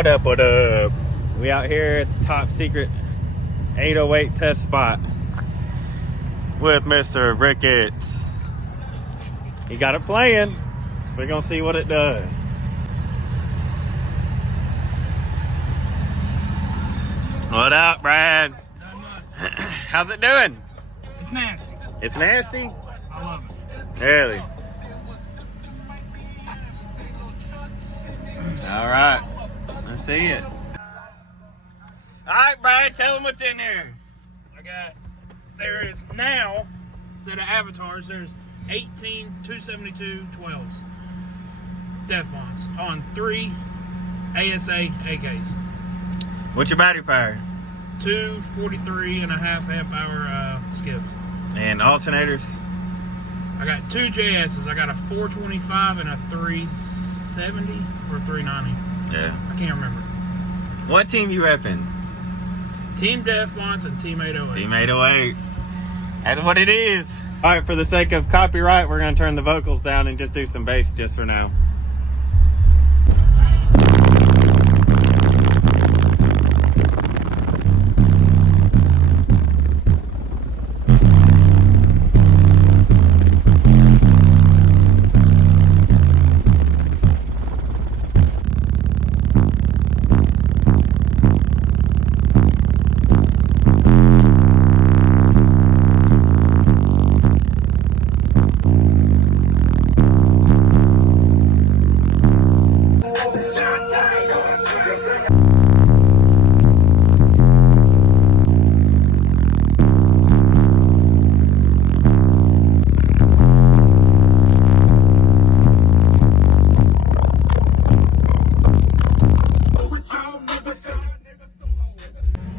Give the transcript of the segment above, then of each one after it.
What up, what up? We out here at the top secret 808 test spot with Mr. Ricketts. He got it playing, so we're gonna see what it does. What up, Brad? Not much. How's it doing? It's nasty. It's nasty? I love it. Really? All right, let's see it. All right, Brad, tell them what's in here. There is now, instead of avatars, there's 18 272 12s. Deaf Bonce on 3 ASA AKs. What's your battery power? 243.5 amp hour skips. And alternators? I got 2 JSs. I got a 425 and a 370 or 390. Yeah. I can't remember. What team you repping? Team Deaf Bonce and Team 808. Team 808. That's what it is. All right, for the sake of copyright, we're going to turn the vocals down and just do some bass just for now.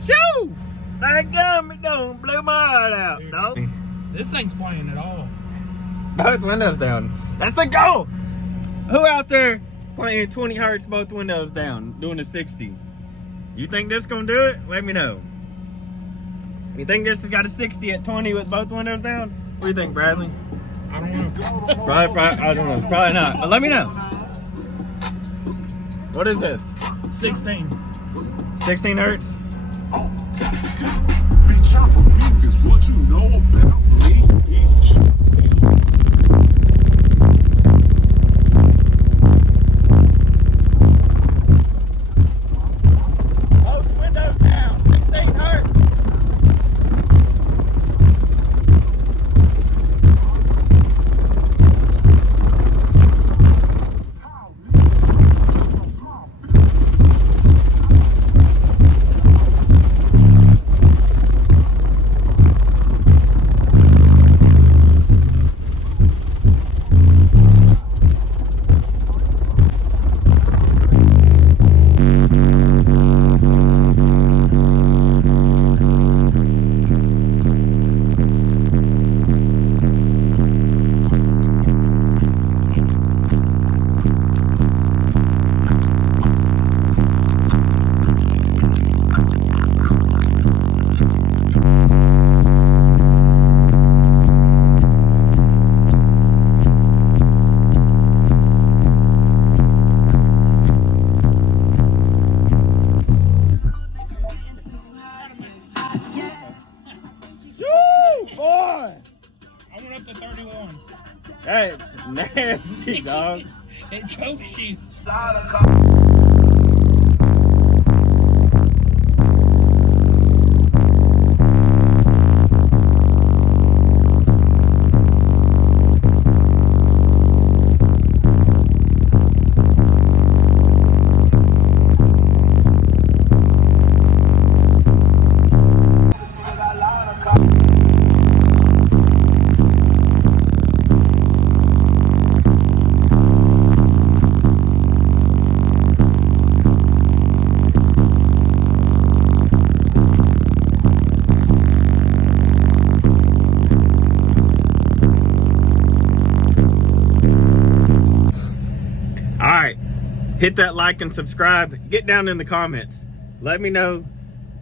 Shoo! That gun don't blew my heart out, dog. This thing's playing at all. Both windows down. That's the goal. Who out there playing 20 hertz, both windows down, doing a 60? You think this gonna do it? Let me know. You think this has got a 60 at 20 with both windows down? What do you think, Bradley? I don't know. Probably, I don't know. Probably not. But let me know. What is this? 16. 16 hertz? Be careful, me, is what you know about me. Both windows down, 16 hertz. Boy! I went up to 31. That's nasty, dog. It chokes you. Hit that like and subscribe. Get down in the comments. Let me know.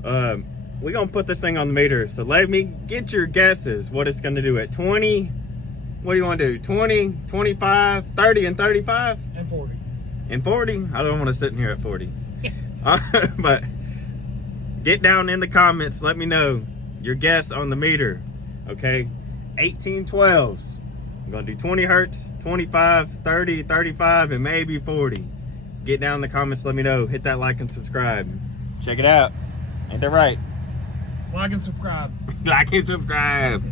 We're going to put this thing on the meter. So let me get your guesses what it's going to do at 20. What do you want to do? 20, 25, 30, and 35? And 40. And 40? I don't want to sit in here at 40. But get down in the comments. Let me know your guess on the meter. Okay, 1812s. I'm gonna do 20 hertz, 25, 30, 35, and maybe 40. Get down in the comments. Let me know. Hit that like and subscribe. Check it out. Ain't that right? Like and subscribe. Like and subscribe.